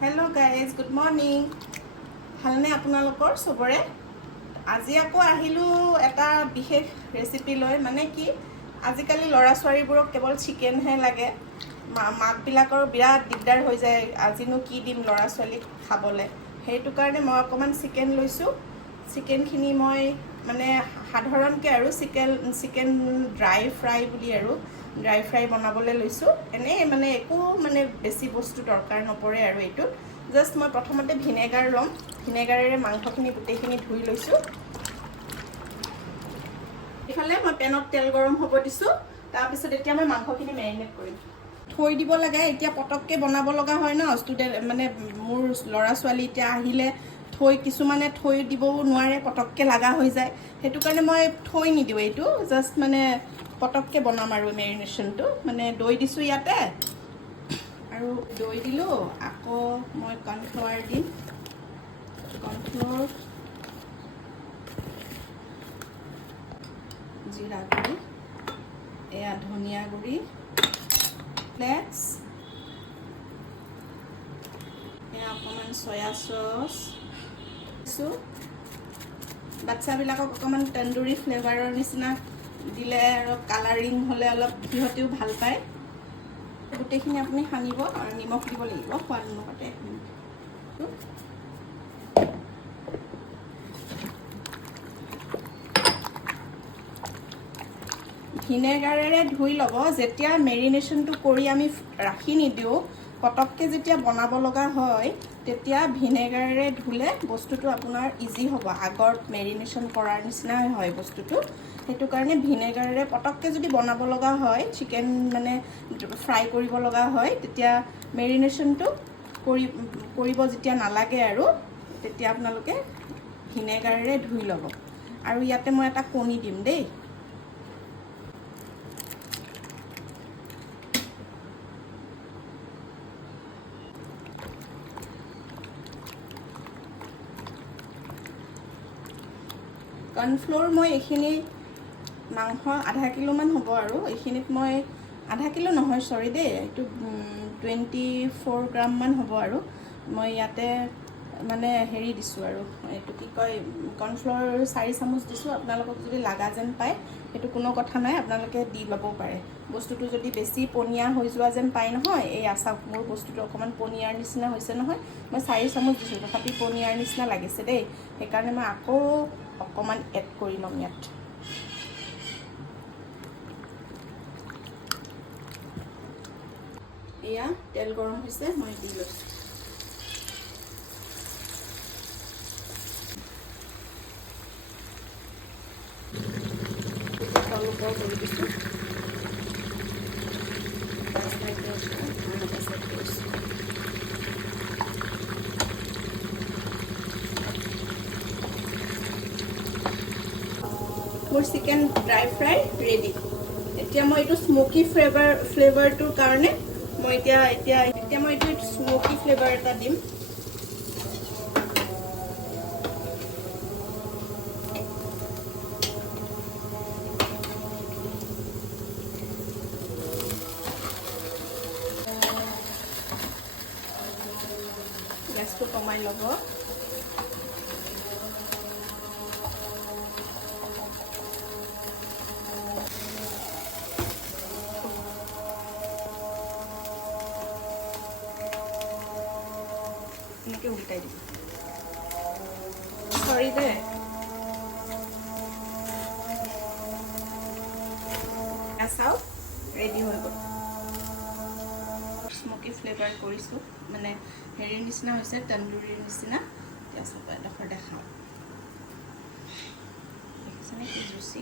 hello guys good morning ভালনে আপোনালোকৰ সবৰে আজি আকৌ আহিলো এটা বিশেষ ৰেচিপি লৈ মানে কি আজিকালি লৰা ছোৱালীবোৰক কেৱল চিকেন হে লাগে মাক বিলাকৰ বিৰাট দিগদাৰ হৈ যায় আজিনো কি দিম লৰা ছোৱালীক খাবলে হেতু কাৰণে মই অকমান চিকেন লৈছো চিকেনখিনি মই মানে সাধাৰণকে আৰু চিকেন ড্ৰাই ফ্ৰাই বুলি আৰু ড্ৰাই ফ্ৰাই বনাবলৈ লৈছো এনে মানে একো মানে বেছি বস্তু দৰকাৰ নপৰে আৰু এটো জাস্ট মই প্ৰথমতে ভিনেগাৰ লম ভিনেগাৰেৰে মাংসখিনি গুটেখিনি ধুই লৈছো ইফালে মই পেনত তেল গৰম হ'ব দিছো তাৰ পিছত এতিয়া মই মাংসখিনি মেৰিনেট কৰিম থৈ দিব লাগে এতিয়া পটককে বনাব লগা হয় ন ষ্টুডেন্ট মানে মোৰ লৰা ছোৱালী এতিয়া আহিলে থৈ কিছুমানে থৈ দিবও নোৱাৰে পটককে লাগা হৈ যায় হেতু কাৰণে মই থৈ নিদিও এইটো জাস্ট মানে পটককে বনাম আৰু মেৰিনেশনটো মানে দৈ দিছো ইয়াতে আৰু দৈ দিলো আকৌ মই কৰ্নফ্লাৱাৰ দিম কৰ্নফ্লাৱাৰ জিৰা গুড়ি এয়া ধনিয়া গুড়ি ফ্লেক্স এয়া অকমান সয়া সস বাচ্চাবিলাকক অকমান তন্দুৰী ফ্লেভাৰৰ নিচিনা দিলে আৰু কালাৰিং হলে অলপ সিহঁতেও ভাল পায় গুটেখিনি আপুনি সানিব আৰু নিমখ দিব লাগিব সোৱাদ অনুপাতে ভিনেগাৰেৰে ধুই ল'ব যেতিয়া মেৰিনেশনটো কৰি আমি ৰাখি নিদিও পটককে যেতিয়া বনাব লগা হয় তেতিয়া ভিনেগাৰেৰে ধুলে বস্তুটো আপোনাৰ ইজি হ'ব আগৰ মেৰিনেশন কৰাৰ নিচিনা হয় বস্তুটো হেতু কাৰণে ভিনেগাৰেৰে পটককে যদি বনাব লগা হয় চিকেন মানে ফ্ৰাই কৰিব লগা হয় তেতিয়া মেৰিনেশনটো কৰিব যেতিয়া নালাগে আৰু তেতিয়া আপোনালোকে ভিনেগাৰেৰে ধুই ল'ব আৰু ইয়াতে মই এটা কণী দিম দেই কৰ্নফ্লোৰ মই এখিনি মাংস আধা কিলো মান হ'ব আৰু এখিনিত মই আধা কিলো নহয় সৰি দেই এটো 24 গ্ৰাম মান হ'ব আৰু মই ইয়াতে মানে হেৰি দিছো আৰু এটো কি কয় কৰ্নফ্লোৰ 4 চামুচ দিছো আপোনালোকক যদি লাগা যেন পায় এটো কোনো কথা নাই আপোনালোকে দি ল'ব পাৰে বস্তুটো যদি বেছি পনিয়া হৈ যোৱা যেন পায় নহয় এই আছা মোৰ বস্তুটো অকমান পনিয়াৰ নিচিনা হৈছে নহয় মই 4 চামুচ দিছো তথাপি পনিয়াৰ নিচিনা লাগিছে দেই সেই কাৰণে মই আকৌ অকমান এড কৰি লম ইয়াত এয়া তেল গৰম হৈছে মই দি লৈছো তলুকৰ কৰি দিছো মোৰ চিকেন ড্ৰাই ফ্ৰাই ৰেডি এতিয়া মই এইটো স্মোকি ফ্লেভাৰটোৰ কাৰণে মই এতিয়া মই এইটো স্মোকি ফ্লেভাৰ এটা দিম গেছটো কমাই ল'ব এনেকে উল্টাই দিব সৰি দে চাও ৰেডি হৈ গ'ল স্মোকি ফ্লেভাৰ কৰিছো মানে হেৰিৰ নিচিনা হৈছে তন্দুৰীৰ নিচিনা এতিয়া এডোখৰ দেখাও দেখিছেনে কি জুচি